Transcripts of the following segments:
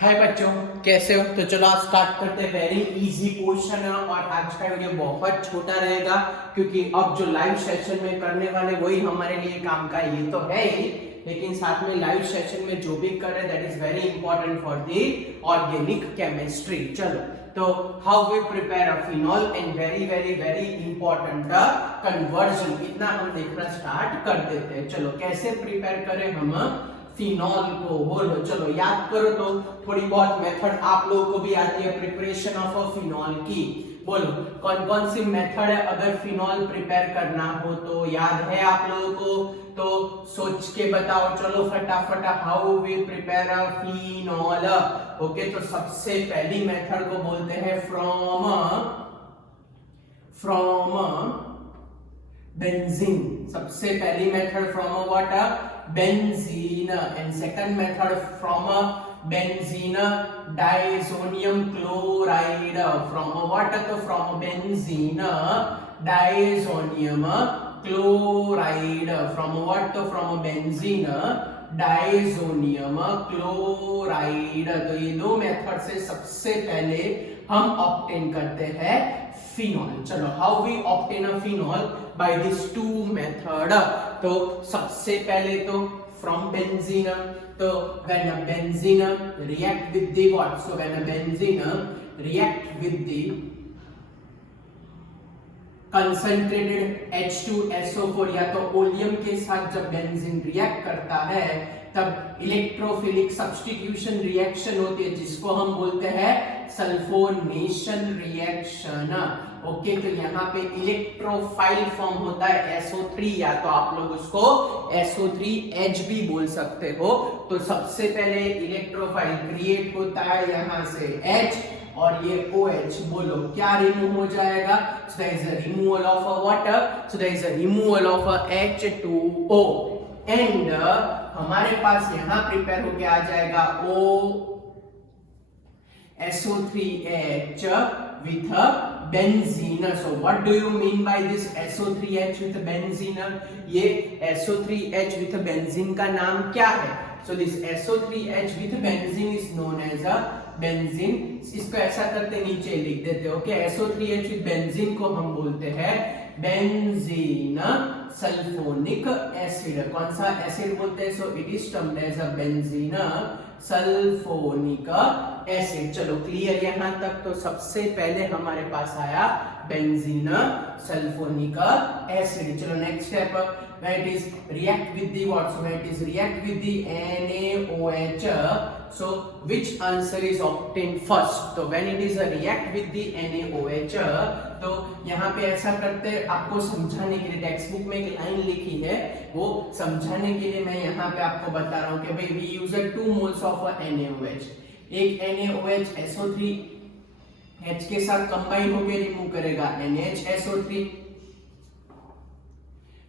हाय बच्चों, कैसे हो? तो चलो आज स्टार्ट करते हैं। वेरी इजी क्वेश्चन है और आज का वीडियो बहुत छोटा रहेगा क्योंकि अब जो लाइव सेशन में करने वाले वही हमारे लिए काम का ये तो है ही, लेकिन साथ में लाइव सेशन में जो भी करे that is very important for the organic chemistry. चलो, तो how we prepare a phenol and very very very important conversion, इतना हम देखना स्टार्ट कर देते हैं। चलो, कैसे प्रिपेयर करें हम फिनॉल को? बोलो, चलो याद करो तो थोड़ी बहुत मेथड आप लोगों को भी आती है प्रिपरेशन ऑफ अ फिनॉल की। बोलो, कौन कौन सी मेथड है अगर फिनॉल प्रिपेयर करना हो तो? याद है आप लोगों को? तो सोच के बताओ, चलो फटाफट। How we prepare a phenol? Okay, तो सबसे पहली मेथड को बोलते हैं फ्रॉम बेंजीन। सबसे पहली method from what? Benzene. And second method from benzene diazonium chloride. From what? तो from benzene diazonium chloride. From what? तो फ्रॉम बेंजीन डाइसोनियम क्लोराइड। तो ये दो मेथड से सबसे पहले हम ऑब्टेन करते हैं फिनॉल। चलो, how we obtain a phenol? By this two method. तो सबसे पहले तो फ्रॉम बेंजीन। तो when a benzene react with the what? So when a benzene react with the concentrated H2SO4 या तो ओलियम के साथ जब बेंजीन रिएक्ट करता है तब इलेक्ट्रोफिलिक सब्स्टिट्यूशन रिएक्शन होती है जिसको हम बोलते हैं सल्फोनेशन रिएक्शन। ओके, तो यहाँ पे इलेक्ट्रोफाइल फॉर्म होता है SO3 या तो आप लोग उसको SO3H भी बोल सकते हो। तो सबसे पहले इलेक्ट्रोफाइल क्रिएट होता है यहाँ से H और ये OH। बोलो क्या रिमूव हो जाएगा? So there is a removal of a water. So there is a removal of a H2O and हमारे पास यहाँ प्रिपेयर होके आ जाएगा SO3H with a benzene. So what do you mean by this SO3H with benzene? ये SO3H with benzene का नाम क्या है? So this SO3H with benzene is known as a benzene. इसको ऐसा करते नीचे लिख देते हो कि SO3H विद बेंजीन को हम बोलते हैं बेंजीन सल्फोनिक एसिड। कौन सा एसिड बोलते हैं? So it is termed as a benzene sulphonic acid. चलो क्लियर यहां तक? तो सबसे पहले हमारे पास आया बेंजीन सल्फोनिक एसिड। चलो next step, when it is react with the what? So when it is react with the NaOH, so which answer is obtained first? तो when it is a react with the NaOH, तो यहाँ पे ऐसा करते हैं आपको समझाने के लिए, टेक्स्ट बुक में एक लाइन लिखी है वो समझाने के लिए मैं यहाँ पे आपको बता रहा हूँ कि भाई we use 2 moles of NaOH। एक NaOH SO3H के साथ कंबाइन होकर रिमूव करेगा NaHSO3।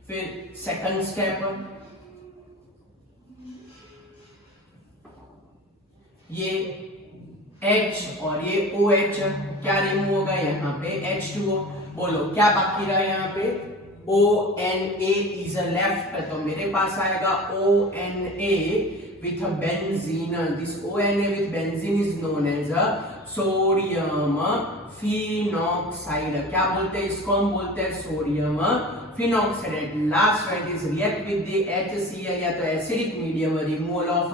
फिर सेकंड स्टेप, ये H और ये OH क्या रिमूव होगा? यहाँ पे H2O। बोलो क्या बाकी रहा यहाँ पे? ONA is left. तो मेरे पास आएगा ONA with a benzene. This ONA with benzene is known as a sodium phenoxide. क्या बोलते हैं इसको? हम बोलते हैं sodium phenoxide. Last one is react with the HCl या तो acidic medium, removal of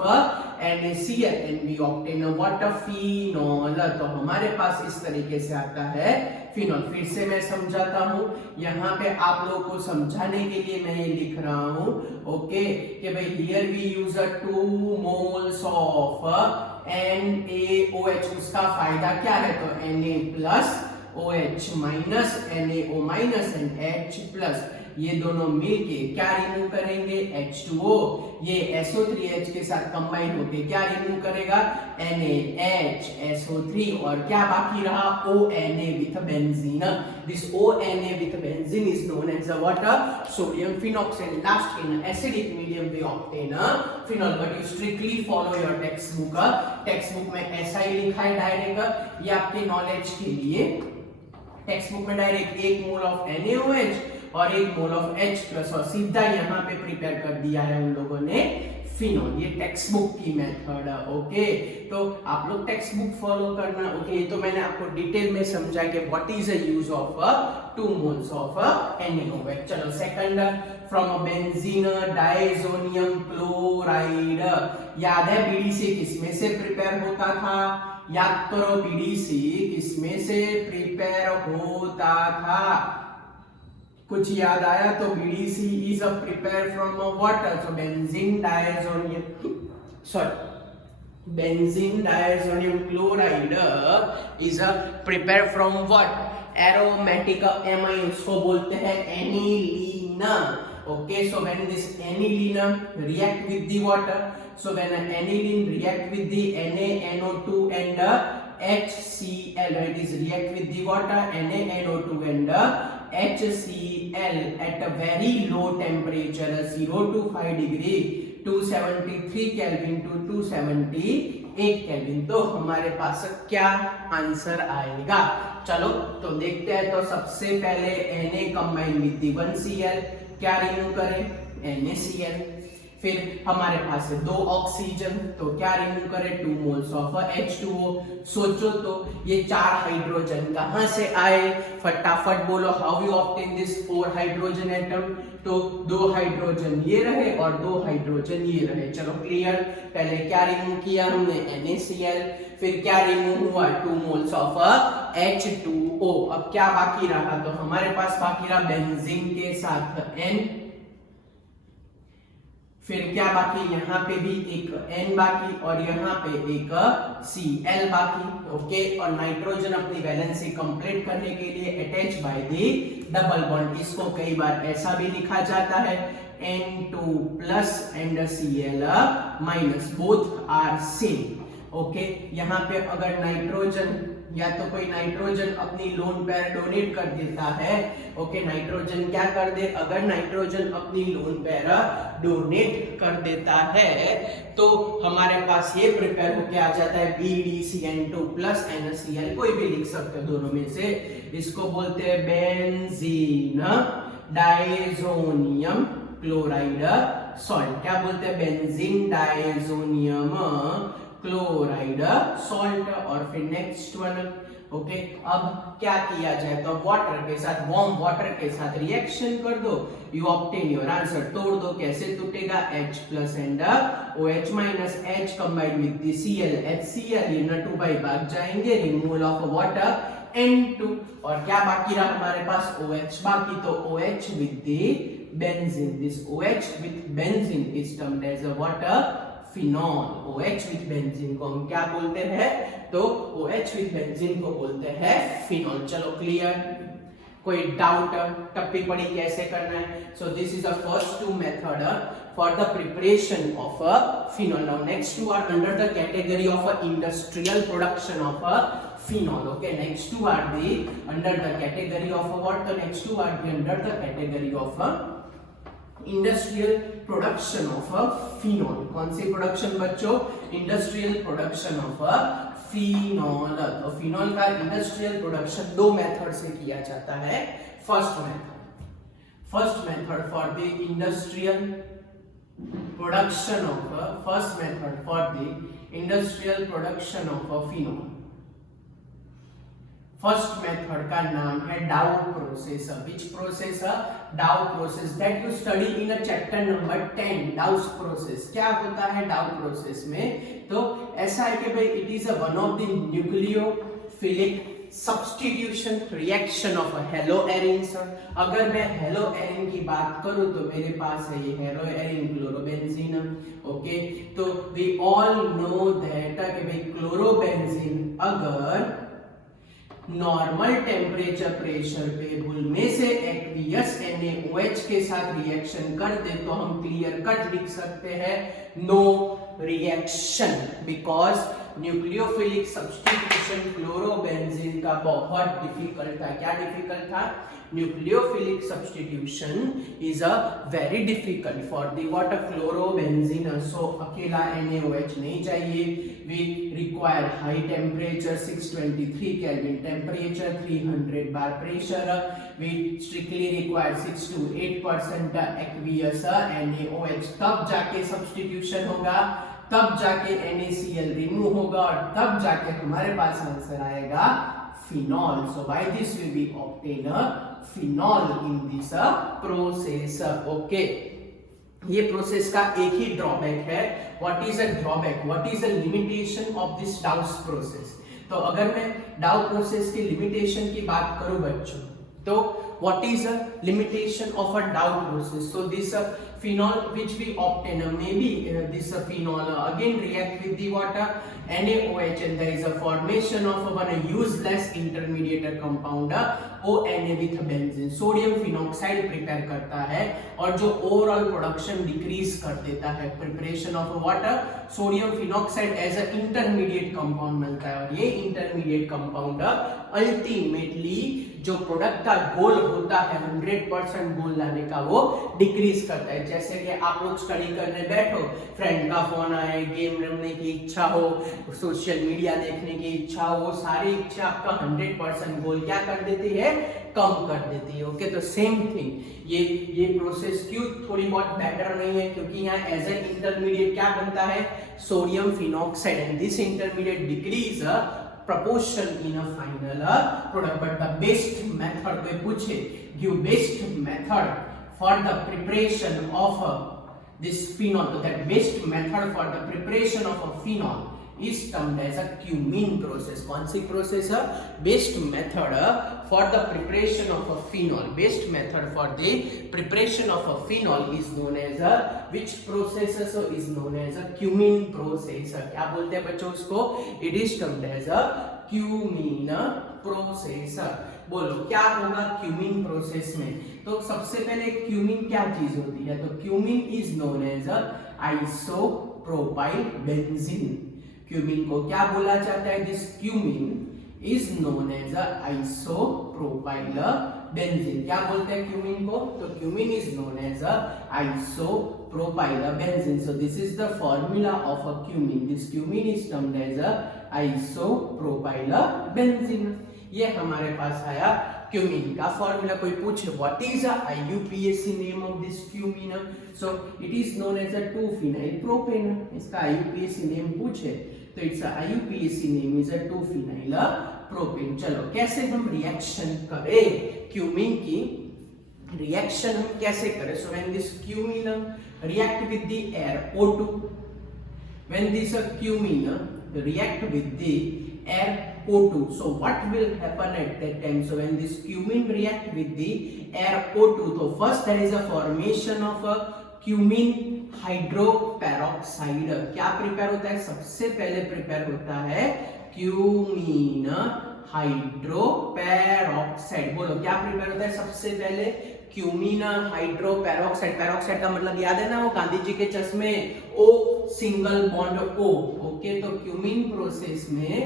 NaCl and we obtain a what? Phenol. तो हमारे पास इस तरीके से आता है फिनॉल। फिर से मैं समझाता हूँ, यहाँ पे आप लोगों को समझाने के लिए मैं ये लिख रहा हूँ ओके कि भाई here we use 2 moles of NaOH। उसका फायदा क्या है? तो Na plus OH minus NaO minus and H plus, ये दोनों मिलके क्या रिमूव करेंगे? H2O। ये SO3H के साथ कंबाइन होके क्या रिमूव करेगा? NaHSO3। और क्या बाकी रहा? ONA with benzene. This ONA with benzene is known as a what? Sodium phenoxide. Last, in acidic medium we obtain a phenol, but you strictly follow your textbook. Text book में ऐसा ही लिखा है direct, ये आपके knowledge के लिए। Text book में direct 1 mole of NaOH और 1 मोल ऑफ H प्लस और सीधा यहाँ पे प्रिपेयर कर दिया है उन लोगों ने फिनॉल। ये टेक्स्ट बुक की मेथड है, ओके। तो आप लोग टेक्स्ट बुक फॉलो करना, ओके। ये तो मैंने आपको डिटेल में समझा कि what is the use of 2 moles of NaOH। चलो second, from benzene diazonium chloride. याद है बीडीसी किसमें से प्रिपेयर होता था? याद करो, बीडीसी किसमें से प्रिपेयर होता था? कुछ याद आया तो BDC is a prepared from a water, so benzene diazonium chloride is a prepared from what? Aromatic amine, उसको बोलते हैं aniline, okay। So when this aniline react with the water, so when an aniline react with the NaNO2 and HCl, it is react with the water NaNO2 and HCl at a very low temperature 0 to 5 degree 273 Kelvin to 278 Kelvin। तो हमारे पास क्या answer आएगा? चलो तो देखते हैं। तो सबसे पहले Na combine with the 1Cl, क्या रिमूव करें? NaCl। फिर हमारे पास है 2 ऑक्सीजन, तो क्या रिमूव करें? 2 moles ऑफ H2O। सोचो तो ये 4 हाइड्रोजन कहां से आए? फटाफट बोलो, how you obtain this 4 hydrogen atom? तो 2 हाइड्रोजन ये रहे और 2 हाइड्रोजन ये रहे। चलो क्लियर। पहले क्या रिमूव किया हमने? NaCl। फिर क्या रिमूव हुआ? 2 moles ऑफ H2O। अब क्या बाकी रहा? तो हमारे पास बाकी रहा बेंजीन के साथ N। फिर क्या बाकी? यहाँ पे भी एक N बाकी और यहाँ पे एक Cl बाकी, ओके। और नाइट्रोजन अपनी वैलेंसी कंप्लीट करने के लिए attach by the double bond. इसको कई बार ऐसा भी लिखा जाता है N2 plus and Cl minus, both are same, okay. यहाँ पे अगर नाइट्रोजन या तो कोई नाइट्रोजन अपनी लोन पेयर डोनेट कर देता है, ओके। नाइट्रोजन क्या कर दे? अगर नाइट्रोजन अपनी लोन पेयर डोनेट कर देता है तो हमारे पास ये प्रिपेयर होके आ जाता है BDCN2 प्लस NaCl। कोई भी लिख सकते हो दोनों में से। इसको बोलते हैं बेंजीन डायजोनियम क्लोराइड सॉल्ट। क्या बोलते हैं? Benzene diazonium chloride salt. और फिर नेक्स्ट वन, ओके। अब क्या किया जाए? तो वाटर के साथ, वार्म वाटर के साथ रिएक्शन कर दो, यू ऑब्टेन योर आंसर। तोड़ दो, कैसे टूटेगा? H plus and OH minus, H combined with the Cl, HCl, ये न 2 बाई भाग जाएंगे, रिमूवल ऑफ वाटर N2। और क्या बाकी रहा हमारे पास? OH बाकी। तो OH with the benzene, this OH with benzene is termed as a water phenol. OH with benzene को हम क्या बोलते हैं? तो OH विद बेंजीन को बोलते हैं फिनॉल। चलो क्लियर। कोई डाउट? टप्पी पड़ी कैसे करना है? So this is the first 2 method for the preparation of phenol. Now next 2 are under the category of industrial production of phenol, okay। next 2 are the under the category of what? The next 2 are the under the category of industrial production of phenol. कौन सी production बच्चों? Industrial production of phenol. तो phenol का industrial production 2 method से किया जाता है। First method for the industrial production of, first method for the industrial production of phenol, first method का नाम है डाउ प्रोसेस। Which process? डाउ process that you study in a chapter number 10, डाउस process. क्या होता है डाउ प्रोसेस में? तो ऐसा है कि भाई it is one of the nucleophilic substitution reaction of हेलोएरिन्स। अगर मैं हेलोएरिन की बात करूं तो मेरे पास है ये हेलोएरिन क्लोरोबेंजीन, ओके। तो वी ऑल नो दैट कि भाई क्लोरोबेंजीन अगर नॉर्मल टेम्परेचर प्रेशर पे में से एक्वियस NaOH के साथ रिएक्शन कर दे तो हम क्लियर कट लिख सकते हैं no reaction, because nucleophilic substitution chlorobenzene का बहुत डिफिकल्ट था। क्या डिफिकल्ट था? Nucleophilic substitution is a very difficult for the water chlorobenzene. So अकेला NaOH नहीं चाहिए, we require high temperature 623 kelvin temperature, 300 bar pressure. We strictly basically require 6 to 8% aqueous NaOH, तब जाके सब्स्टिट्यूशन होगा, तब जाके NaCl रिमूव होगा और तब जाके हमारे पास आंसर आएगा phenol. So by this we will obtain a phenol in this process. Okay, ये प्रोसेस का एक ही ड्रॉबैक है. What is a drawback, what is a limitation of this Dow's process? तो अगर मैं डाउ प्रोसेस की लिमिटेशन की बात करूं बच्चों, तो what is a limitation of a Dow process? So this phenol which we obtain, maybe this phenol again react with the water NaOH and there is a formation of one useless intermediate compound ONA with benzene. Sodium phenoxide prepare करता है और जो overall production decrease कर देता है. Preparation of water, sodium phenoxide as a intermediate compound मिलता है और ये इंटरमीडिएट कंपाउंड अल्टीमेटली जो प्रोडक्ट का गोल होता है 100% गोल लाने का, वो डिक्रीज करता है. जैसे कि आप लोग स्टडी करने बैठो, फ्रेंड का फोन आए, गेम रमने की इच्छा हो, सोशल मीडिया देखने की इच्छा हो, वो सारी इच्छा आपका 100% गोल क्या कर देती है, कम कर देती है. ओके, तो सेम थिंग ये प्रोसेस क्यों थोड़ी बहुत बेटर नहीं है, क्योंकि यहाँ एज ए इंटरमीडिएट क्या बनता है, sodium phenoxide, and this intermediate decrease proportion in a final product. But the best method, कोई पूछे give best method for the preparation of this phenol, so that best method for the preparation of a phenol is termed as a Cumin process. कौन सी process है? Best method for the preparation of a phenol. Best method for the preparation of a phenol is known as a which process? So is known as a cumene process. क्या बोलते हैं बच्चों उसको? It is termed as a cumene process. बोलो क्या होगा cumin process में? तो सबसे पहले क्यूमिन क्या चीज होती है? तो cumene is known as a isopropyl benzene. Cumene को क्या बोला जाता है? This cumene is known as a isopropyl benzene. क्या बोलते हैं क्यूमिन को? तो cumene is known as a isopropyl benzene. So this is the formula of a cumene. This cumene is termed as a isopropyl benzene. ये हमारे पास आया cumene का फॉर्मूला. कोई पूछे what is a IUPAC name of this cumin? So it is known as a 2-phenyl propane. इसका IUPAC name पूछे तो its IUPAC name is a 2-phenyl propane. चलो कैसे हम रिएक्शन करें क्यूमिन की, रिएक्शन हम कैसे करें? So when this cumin react with the air O2, when this cumin react with the air O2, so what will happen at that time? So when this cumin react with the air O2, so first there is a formation of a cumin hydroperoxide. क्या prepare होता है? सबसे पहले prepare होता है cumin hydroperoxide. बोलो क्या prepare होता है सबसे पहले? Cumin hydroperoxide. पेरोक्साइड का मतलब याद है ना, वो गांधी जी के चश्मे, O single bond O. Okay, तो क्यूमिन प्रोसेस में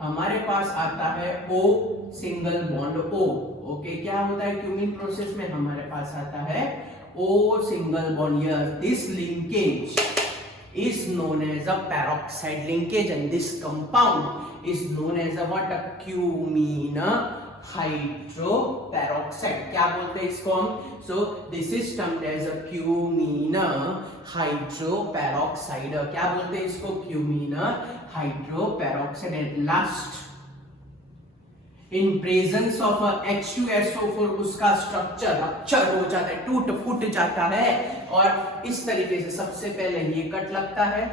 हमारे पास आता है O single bond O. Okay, क्या होता है क्यूमिन प्रोसेस में? हमारे पास आता है O single bond. Yes, this linkage is known as a peroxide linkage and this compound is known as a what? A cumin hydroperoxide. क्या बोलते हैं इसको हम? So this is termed as a cumin hydroperoxide. क्या बोलते हैं इसको? cumin hydroperoxide. And last, in presence of H2SO4 उसका स्ट्रक्चर रप्चर हो जाता है, टूट फूट जाता है और इस तरीके से सबसे पहले ये कट लगता है,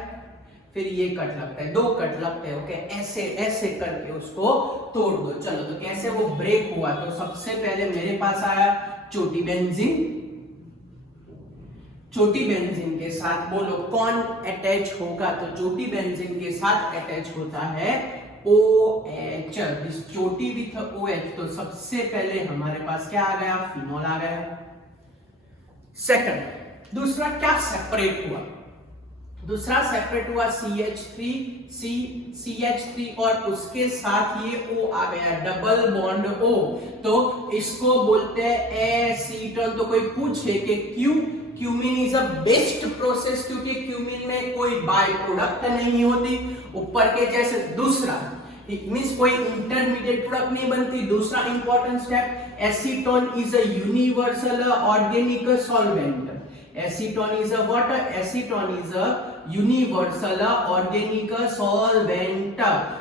फिर ये कट लगता है, 2 कट लगते हैं. ओके, ऐसे ऐसे करके उसको तोड़ दो. चलो तो कैसे वो ब्रेक हुआ? तो सबसे पहले मेरे पास आया चोटी बेंजीन. चोटी बेंजीन के साथ बोलो कौन अटैच होगा? तो चोटी बेंजीन के साथ अटैच होता है OH. दिस चोटी विथ OH. तो सबसे पहले हमारे पास क्या आ गया? फिनॉल आ गया. सेकंड, दूसरा क्या सेपरेट हुआ? दूसरा सेपरेट हुआ CH3 और उसके साथ ये O आ गया, डबल बॉन्ड O. तो इसको बोलते हैं एसीटोन. तो कोई पूछे कि क्यों cumin is a best process? क्योंकि क्यूमिन में कोई बाय प्रोडक्ट नहीं होती ऊपर के जैसे. दूसरा, इट मींस कोई इंटरमीडिएट प्रोडक्ट नहीं बनती। दूसरा important step, acetone is a universal organic solvent. Acetone is a what? Acetone is a universal organic solvent.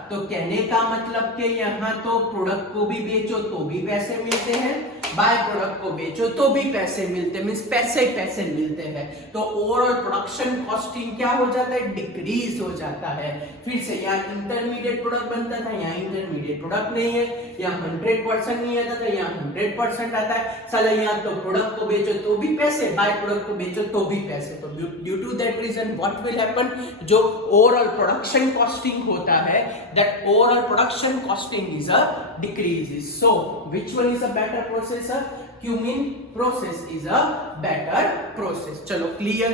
तो कहने का मतलब कि यहाँ तो प्रोडक्ट को भी बेचो तो भी पैसे मिलते हैं, बाय प्रोडक्ट को बेचो तो भी पैसे मिलते हैं, मींस पैसे ही पैसे मिलते हैं। तो ओवरऑल प्रोडक्शन कॉस्टिंग क्या हो जाता है? डिक्रीज हो जाता है। फिर से यहाँ इंटरमीडिएट प्रोडक्ट बनता था, यहाँ इंटरमीडिएट प्रोडक्ट नहीं है, यहाँ 100% नहीं आता था, यहाँ 100% आता है। साला यहाँ तो प्रोडक्ट को बेचो तो भी पैसे, बाय प्रोडक्ट को बेचो तो भी पैसे। तो due to that reason what will happen, जो ओवरऑल प्रोडक्शन कॉस्टिंग होता है, that overall production costing is a decreases. So which one is a better process? Cumin process is a better process. चलो clear,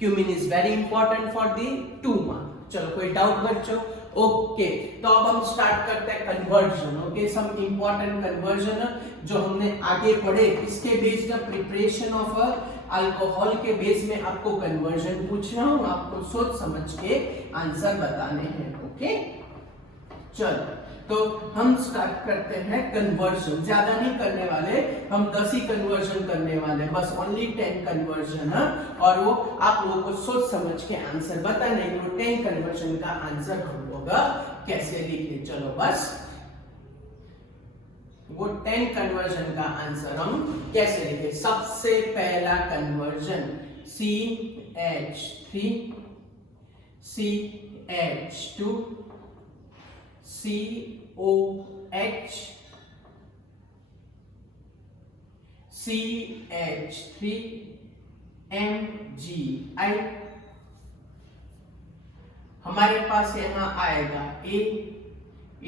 cumin is very important for the 2 mark. चलो कोई doubt बच्चों? Okay, तो अब हम start करते हैं conversion. Okay, some important conversion जो हमने आगे पढ़े, इसके बेस्ड प्रिपरेशन ऑफ अल्कोहल के बेस में आपको कन्वर्जन पूछ रहा हूं, आपको सोच समझ के आंसर बताने हैं। ओके, चलो तो हम स्टार्ट करते हैं कन्वर्जन। ज्यादा नहीं करने वाले, हम 10 ही कन्वर्जन करने वाले, बस ओनली 10 कन्वर्जन, और वो आप लोगों को सोच समझ के आंसर बताने हैं। वो 10 कन्वर्जन का आंसर हम लोग कैसे लिखे, चलो बस वो 10 कन्वर्जन का आंसर हम कैसे लिखे। सबसे पहला conversion CH3 CH2 COH CH3 MgI। हमारे पास यहां आएगा A,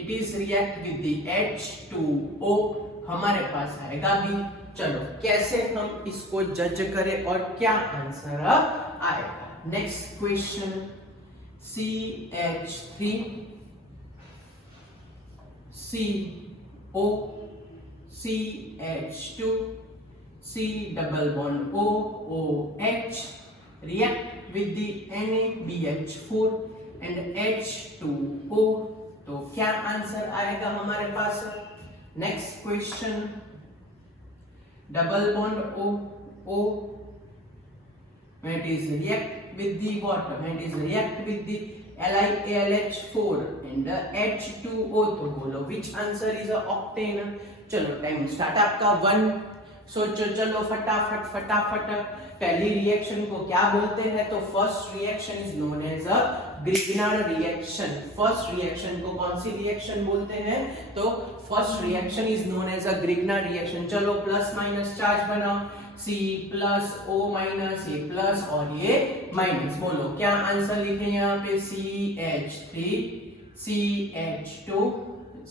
it is react with the H2O, हमारे पास आएगा B। चलो कैसे हम इसको जज करें और क्या आंसर आएगा। Next question, CH3 CO CH2 C double bond OH react with the NaBH4 and H2O। तो क्या आंसर आएगा हमारे पास। Next question, double bond O when it is react with the what, when it is react with the LiAlH4 and H2O, तो बोलो which answer is a octane। चलो time start आपका 1, सोचो चलो फटाफट फटाफट। पहली रिएक्शन को क्या बोलते हैं, तो first reaction is known as a Grignard reaction. First reaction को कौन सी रिएक्शन बोलते हैं, तो first reaction is known as a Grignard reaction. चलो प्लस माइनस चार्ज बनाओ, C plus O minus A plus और ये माइनस। बोलो क्या आंसर लिखे यहाँ पे, CH3 CH2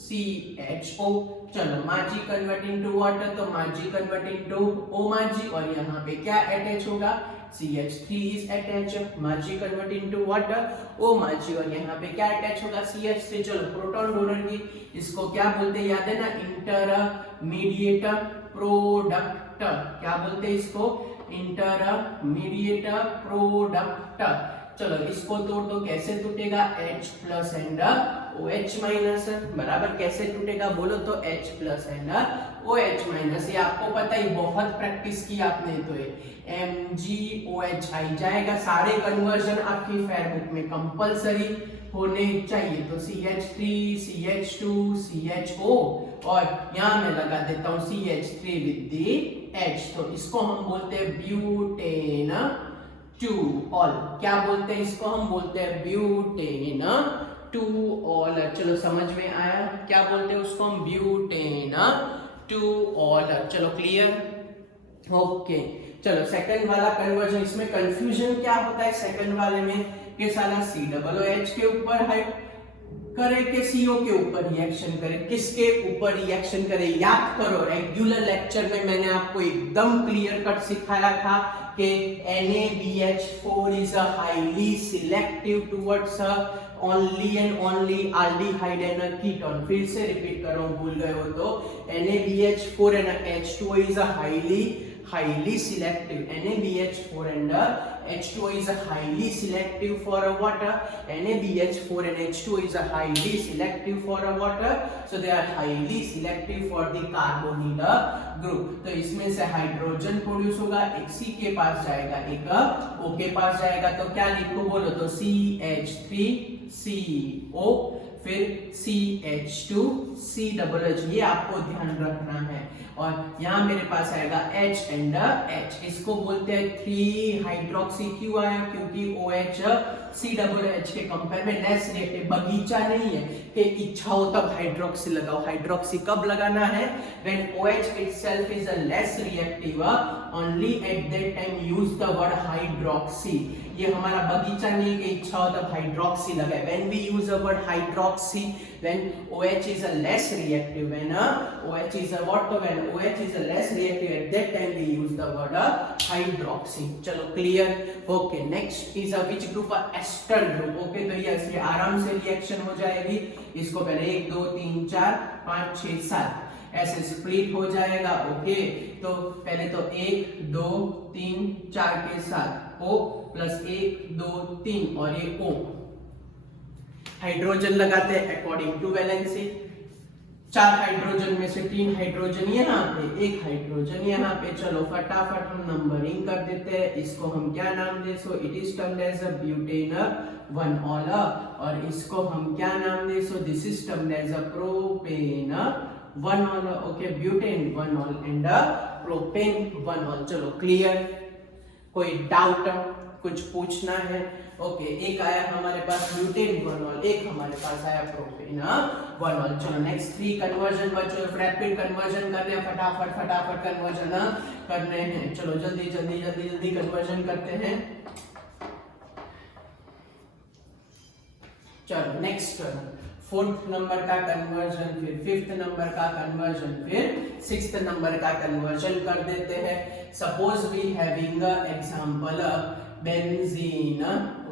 CHO। चलो माजी कन्वर्टिंग टू वाटर, तो माजी कन्वर्टिंग टू O माजी, और यहाँ पे क्या अटैच होगा, CH3 इज अटैच। माजी कन्वर्टिंग टू वाटर O माजी, और यहाँ पे क्या अटैच होगा, CH3। चलो प्रोटॉन डोनर की इसको क्या बोलते हैं, याद है ना, इंटरमीडिएट प्रोडक्ट। क्या बोलते हैं इसको, इंटरमीडिएट प्रोडक्ट। चलो इसको तोड़ दो, कैसे टूटेगा, H plus and OH minus. बराबर कैसे टूटेगा बोलो, तो H plus and OH minus. ये आपको पता ही, बहुत प्रैक्टिस की आपने, तो ये MgOH आई जाएगा। सारे कन्वर्जन आपकी फेयर बुक में कंपलसरी होने चाहिए। तो CH3 CH2 CHO, और यहां मैं लगा देता हूं CH3 विद दी H, तो इसको हम बोलते हैं ब्यूटेन 2 ऑल। क्या बोलते हैं इसको, हम बोलते हैं ब्यूटेन 2 ऑल। चलो समझ में आया, क्या बोलते हैं उसको हम, ब्यूटेन 2 ऑल। चलो क्लियर, ओके। चलो सेकंड वाला कन्वर्जन, इसमें कंफ्यूजन क्या होता है सेकंड वाले में, कि साला COOH के ऊपर है करे के CO के ऊपर रिएक्शन करे, किसके ऊपर रिएक्शन करे। याद करो रेगुलर लेक्चर में मैंने आपको एकदम क्लियर कट सिखाया था कि NaBH4 is a highly selective towards only and only aldehyde and a ketone। फिर से रिपीट कर रहा हूं, भूल गए हो तो, NaBH4 and H2O is a highly highly selective. NaBH4 and H2O is highly selective for water. NaBH4 and H2O is highly selective for water. So they are highly selective for the carbonyl group. तो इसमें से hydrogen produce होगा, एक C के पास जाएगा, एक O के पास जाएगा. तो क्या लिखो बोलो तो CH3CO, फिर CH2COOH. ये आपको ध्यान रखना है. और यहाँ मेरे पास आएगा H एंड H. इसको बोलते हैं 3 हाइड्रोक्सी. क्यों आया? क्योंकि OH COOH के कंपेयर में लेस रिएक्टिव. बगीचा नहीं है कि इच्छा हो तब हाइड्रोक्सी लगाओ. हाइड्रोक्सी कब लगाना है? when OH itself is a less reactive, only at that time use the word hydroxy. ये हमारा बगीचा नहीं है कि इच्छा हो तब हाइड्रोक्सी लगाए. when we use the word hydroxy, when OH is a less reactive, when OH is a what? when OH is a less reactive, at that time we use the word hydroxy. चलो clear? Okay, next is a which group? ester group. Okay, तो ये आराम से reaction हो जाएगी. इसको पहले 1 2 3 4 5 6 7 ऐसे स्प्लिट हो जाएगा. ओके, तो पहले तो 1 2 3 4 के साथ O प्लस 1 2 3 और ये O. हाइड्रोजन लगाते हैं अकॉर्डिंग टू वैलेंसी. 4 हाइड्रोजन में से 3 हाइड्रोजन यहाँ पे, 1 हाइड्रोजन यहाँ पे. चलो फटाफट हम नंबरिंग कर देते हैं. इसको हम क्या नाम दे? So it is termed as a butane 1-ऑल. और इसको हम क्या नाम दे? So this is termed as a propane 1-ऑल. ओके, ब्यूटेन 1-ऑल एंड प्रोपेन 1-ऑल. चलो क्लियर? कोई डाउट? कुछ पूछना है? ओके, एक आया हमारे पास ब्यूटेन 1-ऑल, एक हमारे पास आया प्रोपेन 1-ऑल. चलो नेक्स्ट 3 कन्वर्जन बच्चों. रैपिड कन्वर्जन करने हैं, फटाफट कन्वर्जन करने हैं. चलो जल्दी कन्वर्जन करते हैं. चलो नेक्स्ट 4th नंबर का कन्वर्जन, फिर 5th नंबर का कन्वर्जन, फिर 6th नंबर का कन्वर्जन कर देते हैं. Suppose we having example benzene,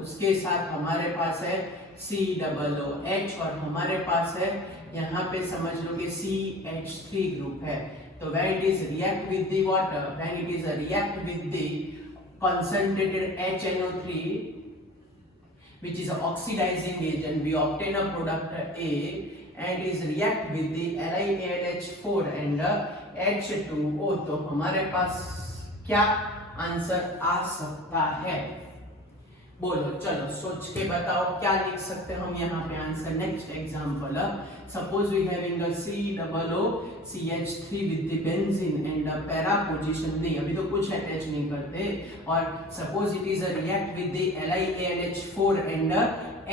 उसके साथ हमारे पास है COOH और हमारे पास है यहाँ पे समझ लो कि CH3 ग्रुप है. तो when it is react with the water, when it is react with the concentrated HNO3 which is an oxidizing agent, we obtain a product A and is react with the LiAlH4 and H2O. तो हमारे पास क्या answer आ सकता है? बोलो, चलो सोच के बताओ क्या लिख सकते हैं हम यहाँ पे answer. Next example, suppose we having a COOCH3 with the benzene and para position. नहीं, अभी तो कुछ अटैच नहीं करते. और suppose it is a react with the LiAlH4 and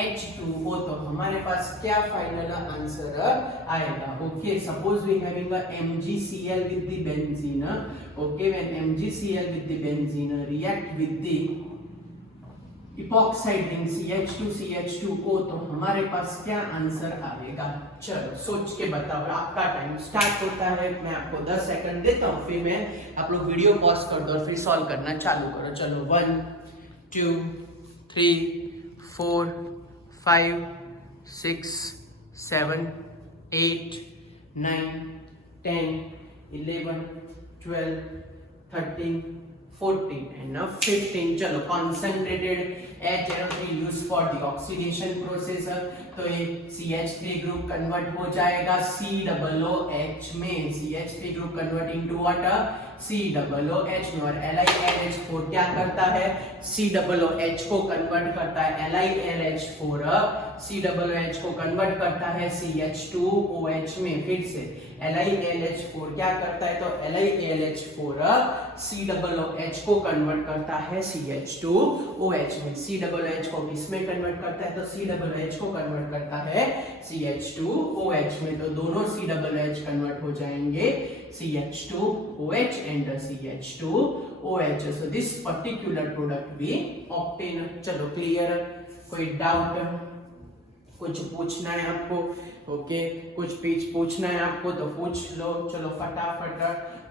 H2O. तो हमारे पास क्या फाइनल आंसर आएगा? Okay, suppose we having a MgCl with the benzene. Okay, when MgCl with the benzene react with the epoxide ring CH2CH2O. तो हमारे पास क्या answer आएगा? चलो सोच के बताओ. आपका टाइम स्टार्ट होता है. मैं आपको 10 सेकंड देता हूँ, फिर मैं आप लोग वीडियो पॉज कर दो और फिर सॉल्व करना चालू करो. चलो 1 2 3 4 5 6 7 8 9 10 11 12 13 14 and now 15. चलो concentrated HNO3 used for the oxidation process. तो ये CH3 ग्रुप कन्वर्ट हो जाएगा COOH में. CH3 group convert into water COOH में. और LiAlH4 क्या करता है? COOH को कन्वर्ट करता है. LiAlH4 COOH को कन्वर्ट करता है CH2OH में. फिर से LiAlH4 क्या करता है? तो LiAlH4 COOH को कन्वर्ट करता है CH2OH में. COOH को किसमें कन्वर्ट करता है? तो COOH को कन्वर्ट करता है CH2OH में. तो दोनों COOH कन्वर्ट हो जाएंगे CH2OH and CH2OH. So this particular product we obtain. चलो क्लियर? कोई डाउट? कुछ पूछना है आपको, ओके कुछ पूछना है आपको तो पूछ लो, चलो फटाफट।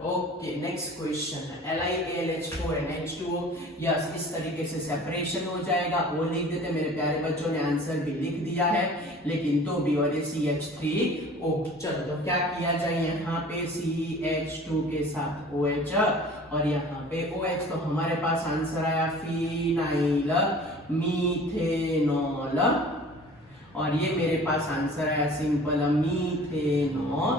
ओके नेक्स्ट क्वेश्चन है LiAlH4NH2O। यस, इस तरीके से सेपरेशन हो जाएगा, वो लिख देते। मेरे प्यारे बच्चों ने आंसर भी लिख दिया है, लेकिन तो भी और ये CH3O। चलो तो क्या किया जाए, यहाँ पे CH2 के साथ OH और यहाँ पे OH, तो हमारे पास आंसर आया फिनाइल मीथेनॉल, और ये मेरे पास आंसर आया सिंपल मीथेनॉल।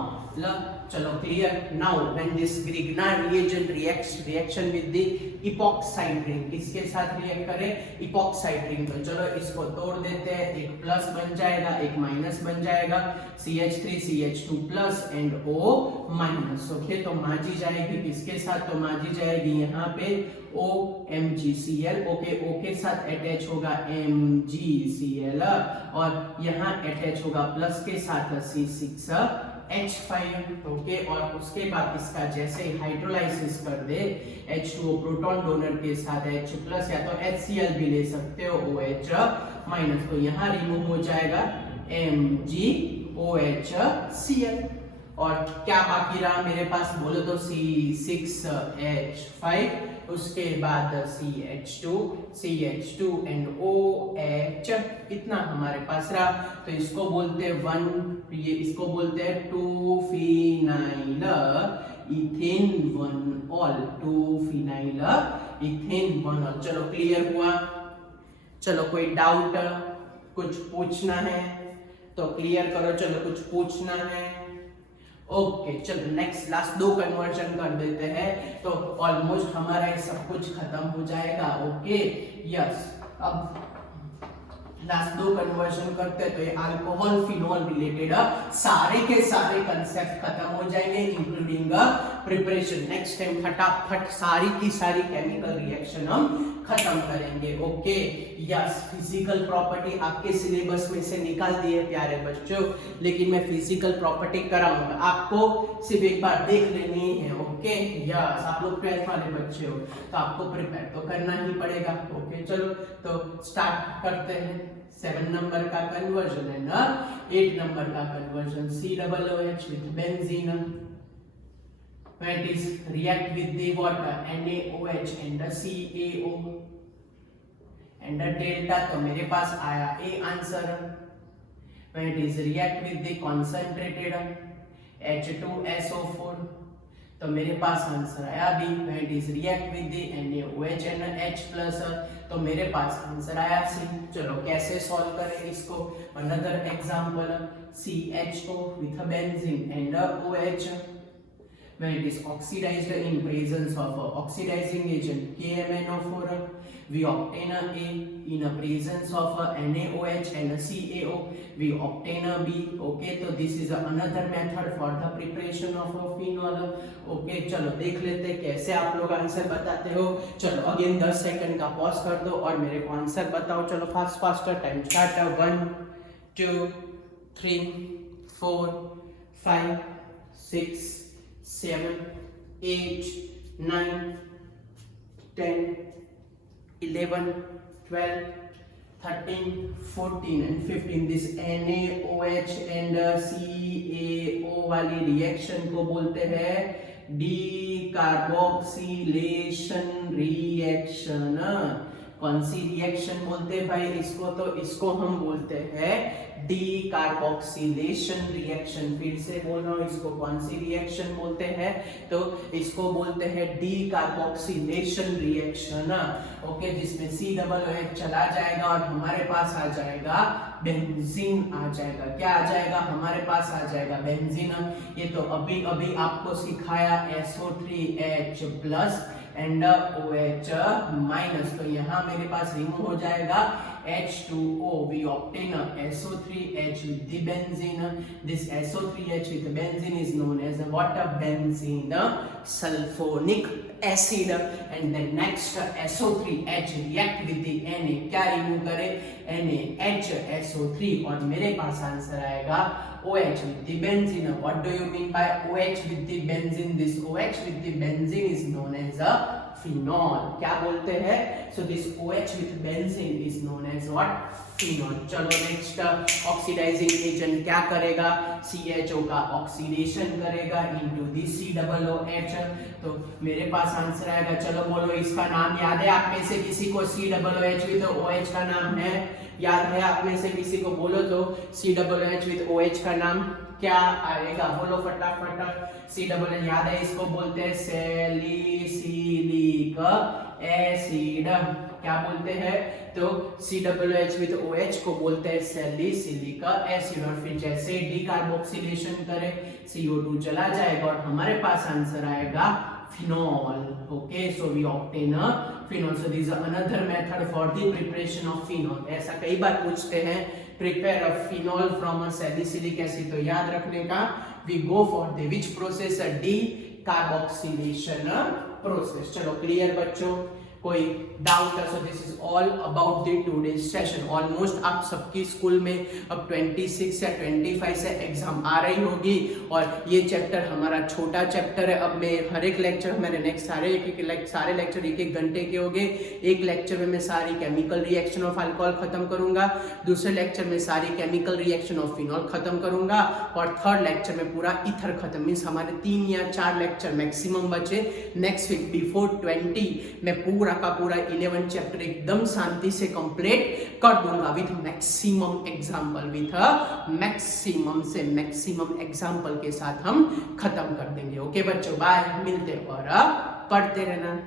चलो clear. Now when this Grignard reagent reaction with the epoxide ring, किसके साथ रिएक्ट करें, epoxide ring। तो चलो इसको तोड़ देते हैं, एक प्लस बन जाएगा एक माइनस बन जाएगा, CH3 CH2 plus and O minus. Okay तो माजी जाएगी किसके साथ, तो माजी जाएगी यहाँ पे OMgCl। ओके O के साथ अटैच होगा MgCl और यहाँ अटैच होगा प्लस के साथ C6H5। ओके और उसके बाद इसका जैसे हाइड्रोलाइसिस कर दे H2O प्रोटॉन डोनर के साथ H प्लस या तो HCl भी ले सकते हो OH माइनस, तो यहाँ रिमूव हो जाएगा MgOHCl और क्या बाकी रहा मेरे पास, बोलो तो C6H5, उसके बाद CH2 एंड OH, इतना हमारे पास रहा। तो इसको बोलते हैं ये इसको बोलते हैं 2-phenyl ethane 1-ol, 2-phenyl ethane 1-ol। चलो क्लियर हुआ। चलो कोई डाउट, कुछ पूछना है तो क्लियर करो, चलो कुछ पूछना है। ओके चलो नेक्स्ट लास्ट 2 कन्वर्जन कर देते हैं तो ऑलमोस्ट हमारा ये सब कुछ खत्म हो जाएगा। ओके यस, अब लास्ट 2 कन्वर्जन करते हैं तो ये अल्कोहल फिनॉल रिलेटेड सारे के सारे कंसेप्ट खत्म हो जाएंगे इंक्लूडिंग प्रिपरेशन। नेक्स्ट टाइम फटाफट सारी की सारी केमिकल रिएक्शन हम खत्म करेंगे। ओके यस, फिजिकल प्रॉपर्टी आपके सिलेबस में से निकाल दिए प्यारे बच्चों, लेकिन मैं फिजिकल प्रॉपर्टी कराऊंगा, आपको सिर्फ एक बार देख लेनी है। ओके यस, आप लोग 12th वाले बच्चे हो तो आपको प्रिपेयर तो करना ही पड़ेगा। ओके चलो तो स्टार्ट करते हैं। 7 नंबर का कन्वर्जन है ना, 8 नंबर का conversion COOH with benzene, when it is react with the water NaOH and the CaO and the delta, तो मेरे पास आया A answer. when it is react with the concentrated H2SO4, तो मेरे पास answer आया B। when it is react with the NaOH and H plus, तो मेरे पास answer आया C। चलो कैसे सॉल्व करें इसको, another example CHO with a benzene and a OH, when it is oxidized in presence of oxidizing agent KMnO4, we obtain a A. In a presence of NaOH and CaO, we obtain a B. Okay, so this is another method for the preparation of a phenol. Okay, चलो देख लेते हैं कैसे आप लोग answer बताते हो। चलो अगेन 10 सेकंड का पॉज कर दो और मेरे को आंसर बताओ। चलो fast time start. 1 2 3 4 5 6 7 8 9 10 11 12 13 14 and 15। This NaOH and CaO वाली रिएक्शन को बोलते हैं डीकार्बोक्सिलेशन रिएक्शन। कौन सी रिएक्शन बोलते हैं भाई इसको, तो इसको हम बोलते हैं डीकार्बोक्सिलेशन रिएक्शन। फिर से बोल रहा हूं, इसको कौन सी रिएक्शन बोलते हैं, तो इसको बोलते हैं डीकार्बोक्सिलेशन रिएक्शन। ओके, जिसमें COOH चला जाएगा और हमारे पास आ जाएगा बेंजीन आ जाएगा। क्या आ जाएगा, हमारे पास आ जाएगा बेंजीन। ये तो अभी अभी आपको सिखाया SO3H plus and OH minus, तो यहाँ मेरे पास रिमूव हो जाएगा H2O। we obtain a SO3H with the benzene. This SO3H with the benzene is known as what? Benzene sulfonic acid. And then next SO3H react with the Na, क्या remove करे NaHSO3 और मेरे पास answer आएगा OH with the benzene. What do you mean by OH with the benzene? This OH with the benzene is known as a phenol. क्या बोलते हैं? So this OH with benzene is known as what? Phenol. चलो next, oxidising agent क्या करेगा, CHO का oxidation करेगा into the COOH। तो मेरे पास आंसर आएगा, चलो बोलो इसका नाम याद है आप में से किसी को, COOH विद OH का नाम है, याद है आप में से किसी को, बोलो तो COOH विद OH का नाम क्या आएगा, बोलो फटाफट। COOH याद है, इसको बोलते हैं सैलिसिलिक एसिड, क्या बोलते हैं, तो COOH विद OH को बोलते हैं सैलिसिलिक एसिड। और फिर जैसे डीकार्बोक्सिलेशन करे CO2 चला जाएगा और हमारे पास आंसर आएगा phenol. Okay, so we obtain a phenol. So this is another method for the preparation of phenol. ऐसा कई बार पूछते हैं, prepare a phenol from a salicylic acid, तो याद रखने का, we go for the which process, a decarboxylation process. चलो clear बच्चों, कोई डाउट है? So this is all about the today's session. Almost आप सबकी स्कूल में अब 26 या 25 से एग्जाम आ रही होगी और ये चैप्टर हमारा छोटा चैप्टर है। अब मैं हर एक लेक्चर, मैंने नेक्स्ट सारे लेक्चर एक घंटे के हो गए। एक लेक्चर में मैं सारी केमिकल रिएक्शन ऑफ अल्कोहल खत्म करूंगा, दूसरे लेक्चर में सारी केमिकल रिएक्शन ऑफ फिनॉल खत्म करूंगा और थर्ड लेक्चर में पूरा ईथर खत्म। मींस हमारे 3 या 4 लेक्चर मैक्सिमम बचे। नेक्स्ट वीक बिफोर 20 मैं पूरा का पूरा 11 चैप्टर एकदम शांति से कंप्लीट कर दूंगा with maximum example, with maximum से मैक्सिमम एग्जाम्पल के साथ हम खत्म कर देंगे। ओके बच्चों, बाय, मिलते और पढ़ते रहना।